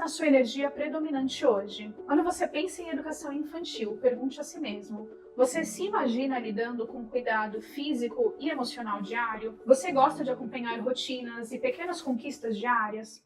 na sua energia predominante hoje. Quando você pensa em educação infantil, pergunte a si mesmo: você se imagina lidando com cuidado físico e emocional diário? Você gosta de acompanhar rotinas e pequenas conquistas diárias?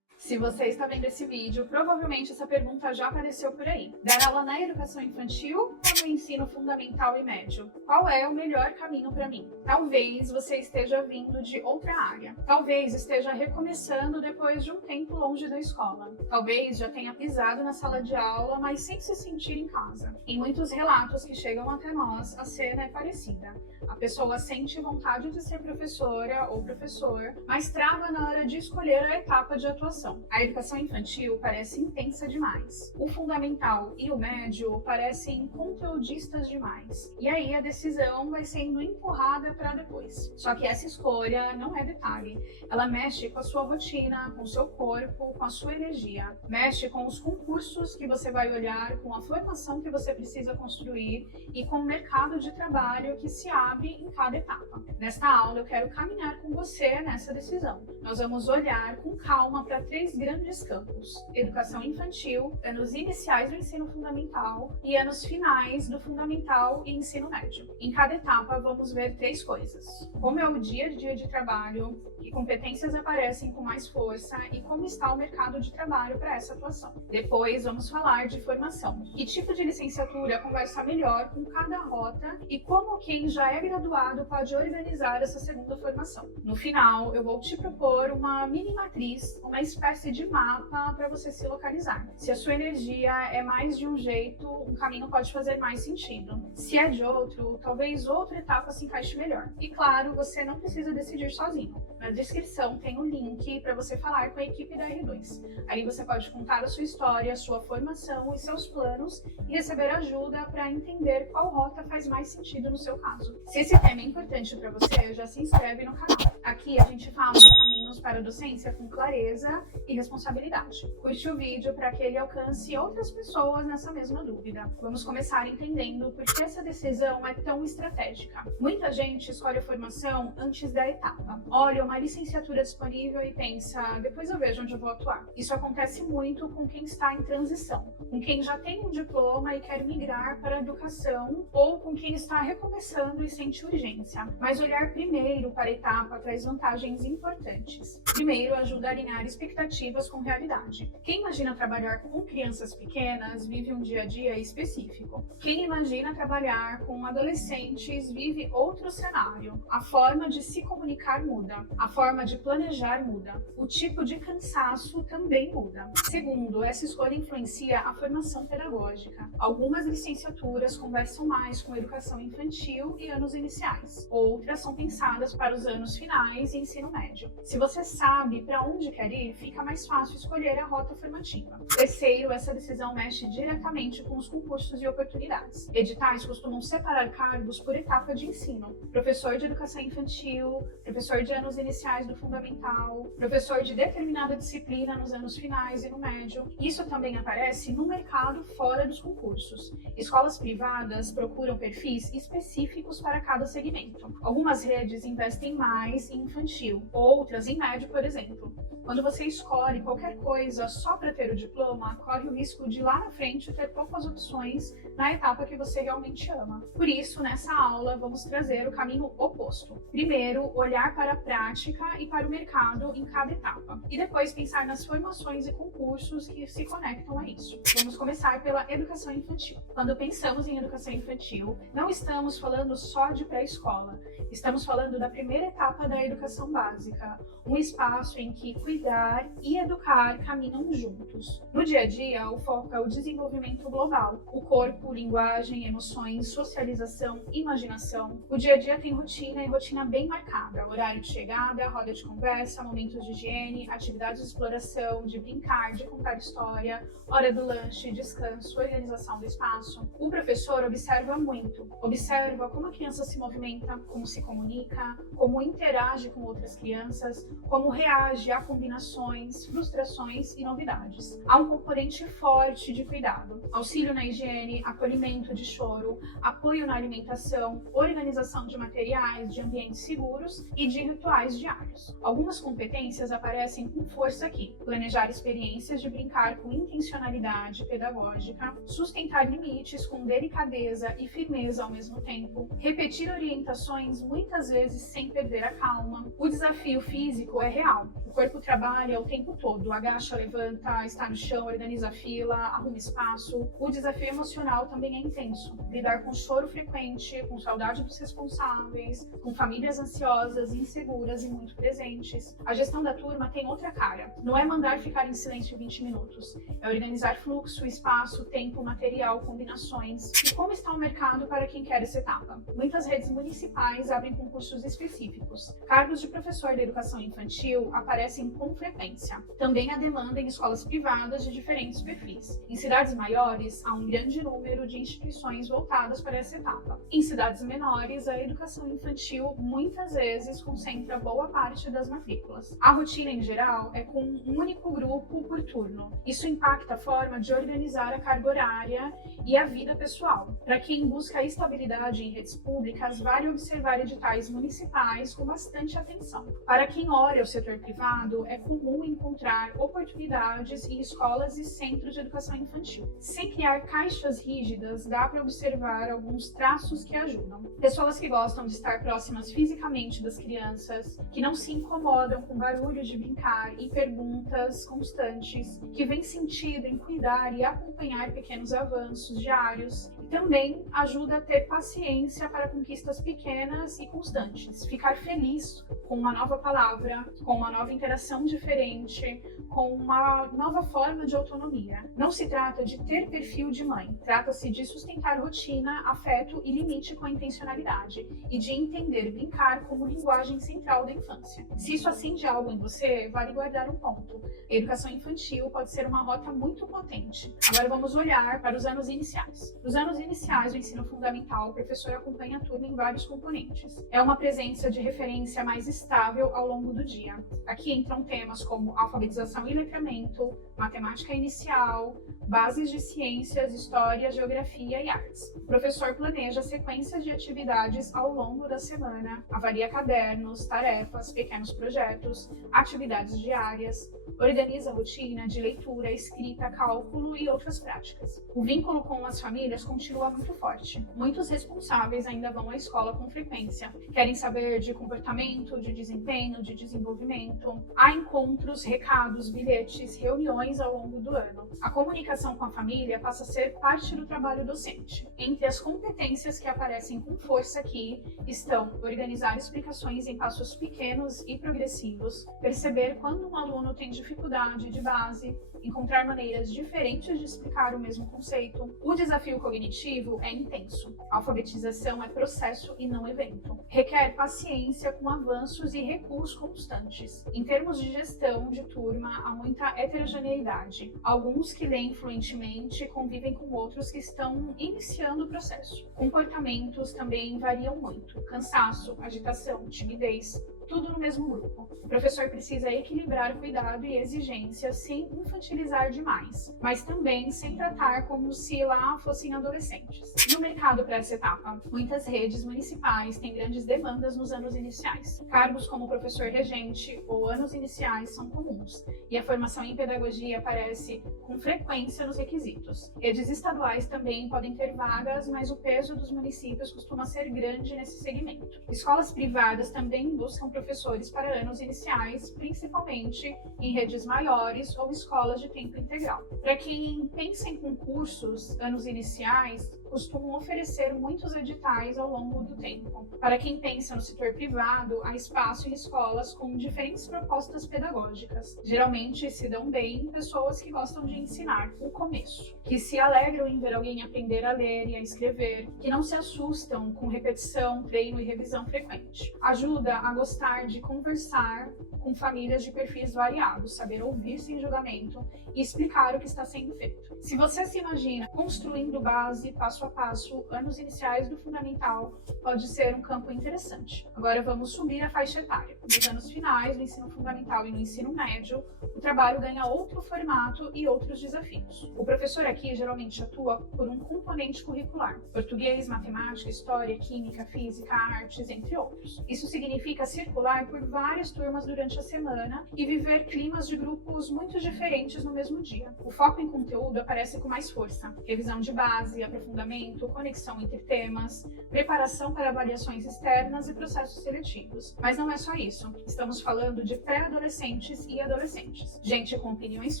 Se você está vendo esse vídeo, provavelmente essa pergunta já apareceu por aí. Dar aula na educação infantil ou no ensino fundamental e médio? Qual é o melhor caminho para mim? Talvez você esteja vindo de outra área. Talvez esteja recomeçando depois de um tempo longe da escola. Talvez já tenha pisado na sala de aula, mas sem se sentir em casa. Em muitos relatos que chegam até nós, a cena é parecida. A pessoa sente vontade de ser professora ou professor, mas trava na hora de escolher a etapa de atuação. A educação infantil parece intensa demais. O fundamental e o médio parecem conteudistas demais. E aí a decisão vai sendo empurrada para depois. Só que essa escolha não é detalhe. Ela mexe com a sua rotina, com o seu corpo, com a sua energia. Mexe com os concursos que você vai olhar, com a formação que você precisa construir e com o mercado de trabalho que se abre em cada etapa. Nesta aula eu quero caminhar com você nessa decisão. Nós vamos olhar com calma para três grandes campos: educação infantil, anos iniciais do ensino fundamental e anos finais do fundamental e ensino médio. Em cada etapa vamos ver três coisas: como é o dia a dia de trabalho, que competências aparecem com mais força e como está o mercado de trabalho para essa atuação. Depois vamos falar de formação, que tipo de licenciatura conversa melhor com cada rota e como quem já é graduado pode organizar essa segunda formação. No final eu vou te propor uma mini matriz, uma espécie de mapa para você se localizar. Se a sua energia é mais de um jeito, um caminho pode fazer mais sentido. Se é de outro, talvez outra etapa se encaixe melhor. E claro, você não precisa decidir sozinho. Na descrição tem um link para você falar com a equipe da R2. Ali você pode contar a sua história, a sua formação e seus planos e receber ajuda para entender qual rota faz mais sentido no seu caso. Se esse tema é importante para você, já se inscreve no canal. Aqui a gente fala de caminhos para a docência com clareza e responsabilidade. Curte o vídeo para que ele alcance outras pessoas nessa mesma dúvida. Vamos começar entendendo por que essa decisão é tão estratégica. Muita gente escolhe a formação antes da etapa. Olha uma licenciatura disponível e pensa: depois eu vejo onde eu vou atuar. Isso acontece muito com quem está em transição, com quem já tem um diploma e quer migrar para a educação, ou com quem está recomeçando e sente urgência. Mas olhar primeiro para a etapa traz vantagens importantes. Primeiro, ajuda a alinhar expectativas com realidade. Quem imagina trabalhar com crianças pequenas vive um dia a dia específico. Quem imagina trabalhar com adolescentes vive outro cenário. A forma de se comunicar muda. A forma de planejar muda. O tipo de cansaço também muda. Segundo, essa escolha influencia a formação pedagógica. Algumas licenciaturas conversam mais com educação infantil e anos iniciais. Outras são pensadas para os anos finais e ensino médio. Se você sabe para onde quer ir, fica mais fácil escolher a rota formativa. Terceiro, essa decisão mexe diretamente com os concursos e oportunidades. Editais costumam separar cargos por etapa de ensino: professor de educação infantil, professor de anos iniciais do fundamental, professor de determinada disciplina nos anos finais e no médio. Isso também aparece no mercado fora dos concursos. Escolas privadas procuram perfis específicos para cada segmento. Algumas redes investem mais em infantil, outras em médio, por exemplo. Quando você escolhe qualquer coisa só para ter o diploma, corre o risco de lá na frente ter poucas opções na etapa que você realmente ama. Por isso, nessa aula, vamos trazer o caminho oposto. Primeiro, olhar para a prática e para o mercado em cada etapa. E depois pensar nas formações e concursos que se conectam a isso. Vamos começar pela educação infantil. Quando pensamos em educação infantil, não estamos falando só de pré-escola. Estamos falando da primeira etapa da educação básica, um espaço em que cuidar e educar caminham juntos. No dia a dia, o foco é o desenvolvimento global: o corpo, linguagem, emoções, socialização, imaginação. O dia a dia tem rotina e rotina bem marcada: horário de chegada, roda de conversa, momentos de higiene, atividades de exploração, de brincar, de contar história, hora do lanche, descanso, organização do espaço. O professor observa muito, observa como a criança se movimenta, como se comunica, como interage com outras crianças, como reage a combinações, frustrações e novidades. Há um componente forte de cuidado: auxílio na higiene, acolhimento reconhecimento de choro, apoio na alimentação, organização de materiais, de ambientes seguros e de rituais diários. Algumas competências aparecem com força aqui: planejar experiências de brincar com intencionalidade pedagógica, sustentar limites com delicadeza e firmeza ao mesmo tempo, repetir orientações muitas vezes sem perder a calma. O desafio físico é real. O corpo trabalha o tempo todo, agacha, levanta, está no chão, organiza a fila, arruma espaço. O desafio emocional também é intenso. Lidar com choro frequente, com saudade dos responsáveis, com famílias ansiosas, inseguras e muito presentes. A gestão da turma tem outra cara. Não é mandar ficar em silêncio 20 minutos. É organizar fluxo, espaço, tempo, material, combinações. E como está o mercado para quem quer essa etapa? Muitas redes municipais abrem concursos específicos. Cargos de professor de educação infantil aparecem com frequência. Também há demanda em escolas privadas de diferentes perfis. Em cidades maiores, há um grande número de instituições voltadas para essa etapa. Em cidades menores, a educação infantil muitas vezes concentra boa parte das matrículas. A rotina, em geral, é com um único grupo por turno. Isso impacta a forma de organizar a carga horária e a vida pessoal. Para quem busca estabilidade em redes públicas, vale observar editais municipais com bastante atenção. Para quem olha o setor privado, é comum encontrar oportunidades em escolas e centros de educação infantil. Sem criar caixas rígidas, dá para observar alguns traços que ajudam. Pessoas que gostam de estar próximas fisicamente das crianças, que não se incomodam com barulhos de brincar e perguntas constantes, que veem sentido em cuidar e acompanhar pequenos avanços diários. Também ajuda a ter paciência para conquistas pequenas e constantes, ficar feliz com uma nova palavra, com uma nova interação diferente, com uma nova forma de autonomia. Não se trata de ter perfil de mãe, trata-se de sustentar rotina, afeto e limite com a intencionalidade, e de entender brincar como linguagem central da infância. Se isso acende algo em você, vale guardar um ponto. A educação infantil pode ser uma rota muito potente. Agora vamos olhar para os anos iniciais. Nos anos iniciais do ensino fundamental, o professor acompanha a turma em vários componentes. É uma presença de referência mais estável ao longo do dia. Aqui entram temas como alfabetização e letramento, matemática inicial, bases de ciências, história, geografia e artes. O professor planeja sequências de atividades ao longo da semana, avalia cadernos, tarefas, pequenos projetos, atividades diárias, organiza a rotina de leitura, escrita, cálculo e outras práticas. O vínculo com as famílias continua muito forte. Muitos responsáveis ainda vão à escola com frequência, querem saber de comportamento, de desempenho, de desenvolvimento. Há encontros, recados, bilhetes, reuniões ao longo do ano. A comunicação com a família passa a ser parte do trabalho docente. Entre as competências que aparecem com força aqui estão organizar explicações em passos pequenos e progressivos, perceber quando um aluno tem dificuldade de base, encontrar maneiras diferentes de explicar o mesmo conceito. O desafio cognitivo é intenso. A alfabetização é processo e não evento. Requer paciência com avanços e recuos constantes. Em termos de gestão de turma, há muita heterogeneidade. Alguns que leem fluentemente convivem com outros que estão iniciando o processo. Comportamentos também variam muito. Cansaço, agitação, timidez, tudo no mesmo grupo. O professor precisa equilibrar cuidado e exigência sem infantilizar demais, mas também sem tratar como se lá fossem adolescentes. No mercado para essa etapa, muitas redes municipais têm grandes demandas nos anos iniciais. Cargos como professor regente ou anos iniciais são comuns, e a formação em pedagogia aparece com frequência nos requisitos. Redes estaduais também podem ter vagas, mas o peso dos municípios costuma ser grande nesse segmento. Escolas privadas também buscam professores para anos iniciais, principalmente em redes maiores ou escolas de tempo integral. Para quem pensa em concursos, anos iniciais costumam oferecer muitos editais ao longo do tempo. Para quem pensa no setor privado, há espaço em escolas com diferentes propostas pedagógicas. Geralmente se dão bem pessoas que gostam de ensinar o começo, que se alegram em ver alguém aprender a ler e a escrever, que não se assustam com repetição, treino e revisão frequente. Ajuda a gostar de conversar com famílias de perfis variados, saber ouvir sem julgamento e explicar o que está sendo feito. Se você se imagina construindo base passo passo a passo, anos iniciais do fundamental pode ser um campo interessante. Agora vamos subir a faixa etária. Nos anos finais, no ensino fundamental e no ensino médio, o trabalho ganha outro formato e outros desafios. O professor aqui geralmente atua por um componente curricular: português, matemática, história, química, física, artes, entre outros. Isso significa circular por várias turmas durante a semana e viver climas de grupos muito diferentes no mesmo dia. O foco em conteúdo aparece com mais força: revisão de base, aprofundamento, conexão entre temas, preparação para avaliações externas e processos seletivos. Mas não é só isso. Estamos falando de pré-adolescentes e adolescentes. Gente com opiniões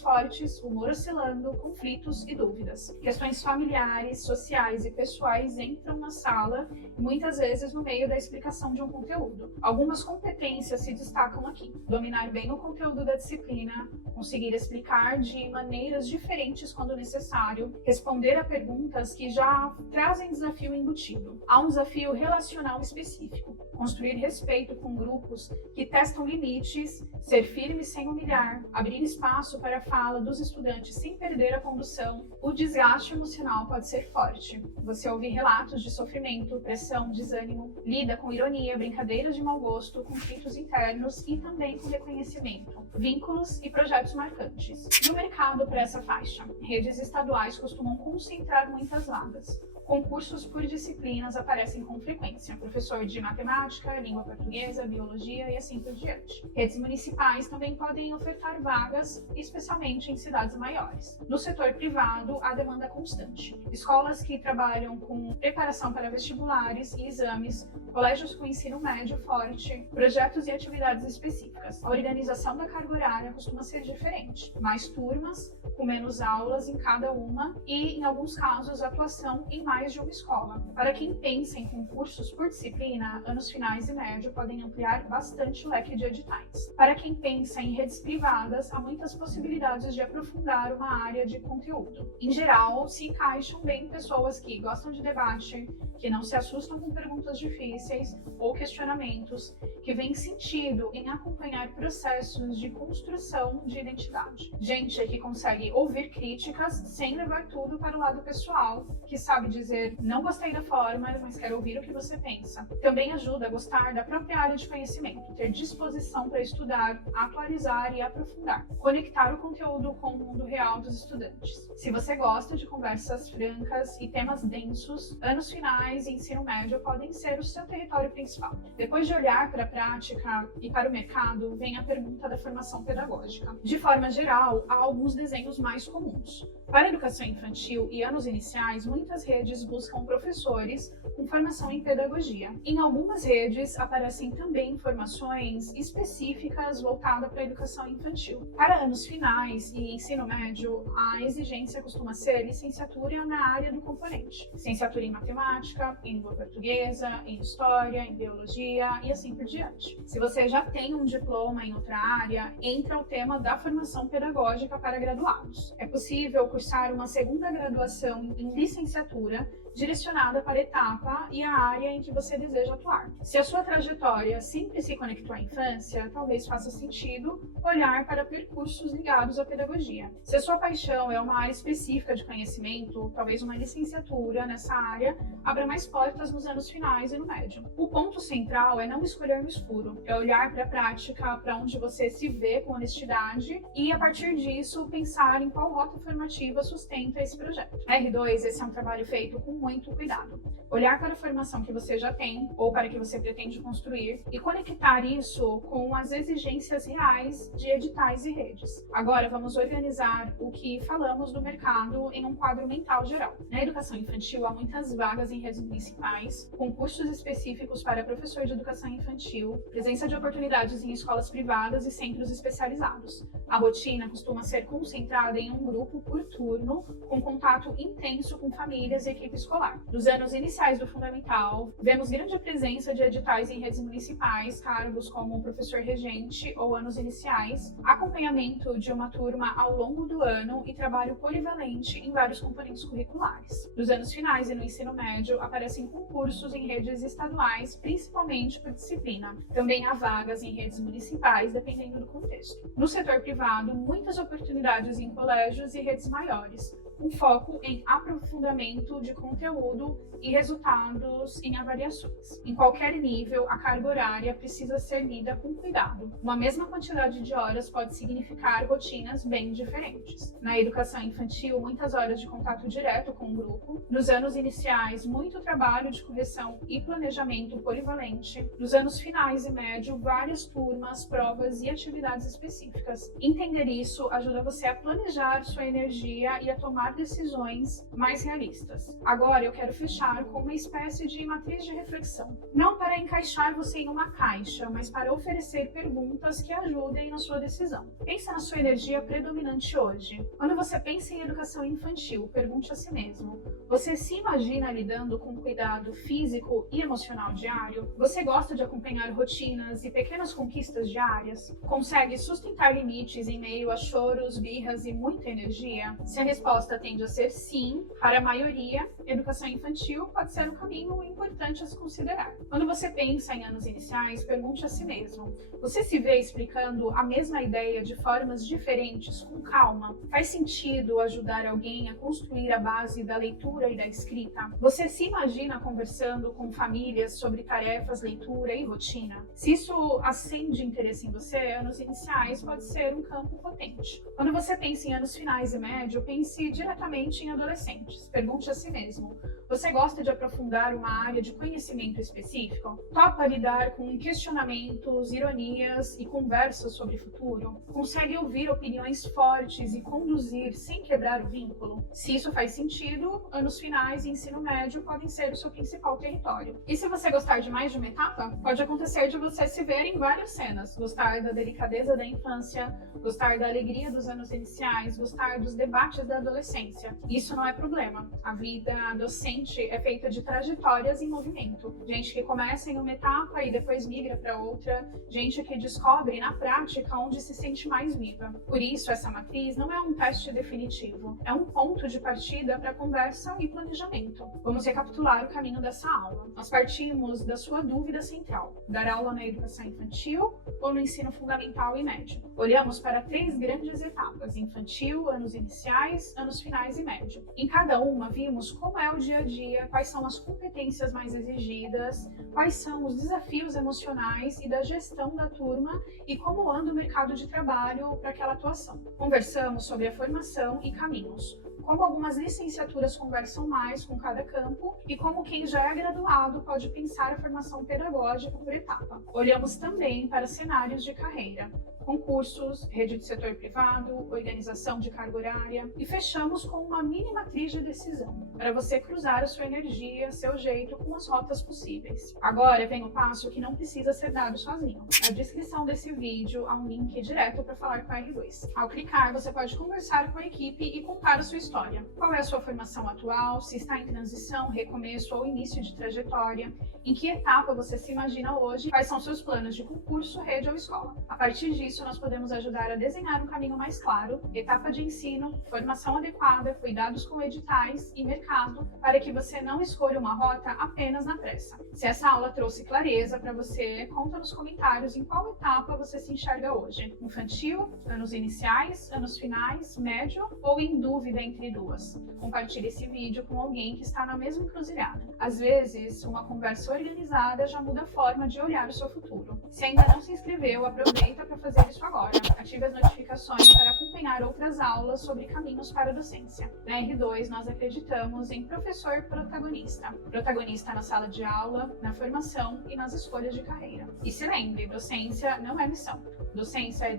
fortes, humor oscilando, conflitos e dúvidas. Questões familiares, sociais e pessoais entram na sala, muitas vezes no meio da explicação de um conteúdo. Algumas competências se destacam aqui: dominar bem o conteúdo da disciplina, conseguir explicar de maneiras diferentes quando necessário, responder a perguntas que já trazem desafio embutido. Há um desafio relacional específico: construir respeito com grupos que testam limites, ser firme sem humilhar, abrir espaço para a fala dos estudantes sem perder a condução. O desgaste emocional pode ser forte. Você ouve relatos de sofrimento, pressão, desânimo, lida com ironia, brincadeiras de mau gosto, conflitos internos e também com reconhecimento, vínculos e projetos marcantes. No mercado para essa faixa, redes estaduais costumam concentrar muitas vagas. Concursos por disciplinas aparecem com frequência: professor de matemática, língua portuguesa, biologia e assim por diante. Redes municipais também podem ofertar vagas, especialmente em cidades maiores. No setor privado, há demanda constante: escolas que trabalham com preparação para vestibulares e exames, colégios com ensino médio forte, projetos e atividades específicas. A organização da carga horária costuma ser diferente: mais turmas, com menos aulas em cada uma e, em alguns casos, atuação em mais de uma escola. Para quem pensa em concursos por disciplina, anos finais e médio podem ampliar bastante o leque de editais. Para quem pensa em redes privadas, há muitas possibilidades de aprofundar uma área de conteúdo. Em geral, se encaixam bem pessoas que gostam de debate, que não se assustam com perguntas difíceis ou questionamentos, que veem sentido em acompanhar processos de construção de identidade. Gente que consegue ouvir críticas sem levar tudo para o lado pessoal, que sabe dizer não gostei da forma, mas quero ouvir o que você pensa. Também ajuda a gostar da própria área de conhecimento, ter disposição para estudar, atualizar e aprofundar, conectar o conteúdo com o mundo real dos estudantes. Se você gosta de conversas francas e temas densos, anos finais e ensino médio podem ser o seu território principal. Depois de olhar para a prática e para o mercado, vem a pergunta da formação pedagógica. De forma geral, há alguns desenhos mais comuns. Para a educação infantil e anos iniciais, muitas redes buscam professores com formação em pedagogia. Em algumas redes aparecem também formações específicas voltadas para a educação infantil. Para anos finais e ensino médio, a exigência costuma ser licenciatura na área do componente: licenciatura em matemática, em língua portuguesa, em história, em biologia e assim por diante. Se você já tem um diploma em outra área, entra o tema da formação pedagógica para graduados. É possível cursar uma segunda graduação em licenciatura direcionada para a etapa e a área em que você deseja atuar. Se a sua trajetória sempre se conectou à infância, talvez faça sentido olhar para percursos ligados à pedagogia. Se a sua paixão é uma área específica de conhecimento, talvez uma licenciatura nessa área abra mais portas nos anos finais e no médio. O ponto central é não escolher no escuro, é olhar para a prática, para onde você se vê com honestidade e, a partir disso, pensar em qual rota formativa sustenta esse projeto. R2, esse é um trabalho feito com muito cuidado. Olhar para a formação que você já tem ou para que você pretende construir e conectar isso com as exigências reais de editais e redes. Agora vamos organizar o que falamos do mercado em um quadro mental geral. Na educação infantil há muitas vagas em redes municipais, concursos específicos para professor de educação infantil, presença de oportunidades em escolas privadas e centros especializados. A rotina costuma ser concentrada em um grupo por turno, com contato intenso com famílias e equipe escolar. Nos anos iniciais do fundamental, vemos grande presença de editais em redes municipais, cargos como professor regente ou anos iniciais, acompanhamento de uma turma ao longo do ano e trabalho polivalente em vários componentes curriculares. Nos anos finais e no ensino médio, aparecem concursos em redes estaduais, principalmente por disciplina. Também há vagas em redes municipais, dependendo do contexto. No setor privado, muitas oportunidades em colégios e redes maiores. com foco em aprofundamento de conteúdo e resultados em avaliações. Em qualquer nível, a carga horária precisa ser lida com cuidado. Uma mesma quantidade de horas pode significar rotinas bem diferentes. Na educação infantil, muitas horas de contato direto com o grupo. Nos anos iniciais, muito trabalho de correção e planejamento polivalente. Nos anos finais e médio, várias turmas, provas e atividades específicas. Entender isso ajuda você a planejar sua energia e a tomar decisões mais realistas. Agora eu quero fechar com uma espécie de matriz de reflexão. Não para encaixar você em uma caixa, mas para oferecer perguntas que ajudem na sua decisão. Pensa na sua energia predominante hoje. Quando você pensa em educação infantil, pergunte a si mesmo: você se imagina lidando com cuidado físico e emocional diário? Você gosta de acompanhar rotinas e pequenas conquistas diárias? Consegue sustentar limites em meio a choros, birras e muita energia? Se a resposta tende a ser sim, para a maioria, educação infantil pode ser um caminho importante a se considerar. Quando você pensa em anos iniciais, pergunte a si mesmo: você se vê explicando a mesma ideia de formas diferentes, com calma? Faz sentido ajudar alguém a construir a base da leitura e da escrita? Você se imagina conversando com famílias sobre tarefas, leitura e rotina? Se isso acende interesse em você, anos iniciais pode ser um campo potente. Quando você pensa em anos finais e médio, pense diretamente em adolescentes. Pergunte a si mesmo: você gosta de aprofundar uma área de conhecimento específico? Topa lidar com questionamentos, ironias e conversas sobre o futuro? Consegue ouvir opiniões fortes e conduzir sem quebrar o vínculo? Se isso faz sentido, anos finais e ensino médio podem ser o seu principal território. E se você gostar de mais de uma etapa, pode acontecer de você se ver em várias cenas. Gostar da delicadeza da infância, gostar da alegria dos anos iniciais, gostar dos debates da adolescência. Isso não é problema. A vida docente é feita de trajetórias em movimento. Gente que começa em uma etapa e depois migra para outra. Gente que descobre na prática onde se sente mais viva. Por isso, essa matriz não é um teste definitivo. É um ponto de partida para conversa e planejamento. Vamos recapitular o caminho dessa aula. Nós partimos da sua dúvida central: dar aula na educação infantil ou no ensino fundamental e médio? Olhamos para 3 grandes etapas: infantil, anos iniciais, anos finais e médio. Em cada uma, vimos como é o dia a dia, quais são as competências mais exigidas, quais são os desafios emocionais e da gestão da turma e como anda o mercado de trabalho para aquela atuação. Conversamos sobre a formação e caminhos, como algumas licenciaturas conversam mais com cada campo e como quem já é graduado pode pensar a formação pedagógica por etapa. Olhamos também para cenários de carreira, concursos, rede de setor privado, organização de carga horária, e fechamos com uma mini matriz de decisão, para você cruzar a sua energia, seu jeito, com as rotas possíveis. Agora vem o passo que não precisa ser dado sozinho. Na descrição desse vídeo há um link direto para falar com a R2. Ao clicar, você pode conversar com a equipe e contar a sua história. Qual é a sua formação atual, se está em transição, recomeço ou início de trajetória, em que etapa você se imagina hoje, quais são seus planos de concurso, rede ou escola. A partir disso, nós podemos ajudar a desenhar um caminho mais claro, etapa de ensino, formação adequada, cuidados com editais e mercado, para que você não escolha uma rota apenas na pressa. Se essa aula trouxe clareza para você, conta nos comentários em qual etapa você se enxerga hoje: infantil, anos iniciais, anos finais, médio ou em dúvida entre duas. Compartilhe esse vídeo com alguém que está na mesma encruzilhada. Às vezes, uma conversa organizada já muda a forma de olhar o seu futuro. Se ainda não se inscreveu, aproveita para fazer isso agora. Ative as notificações para acompanhar outras aulas sobre caminhos para a docência. Na R2, nós acreditamos em professor protagonista. Protagonista na sala de aula, na formação e nas escolhas de carreira. E se lembre, docência não é missão. Docência é decisão.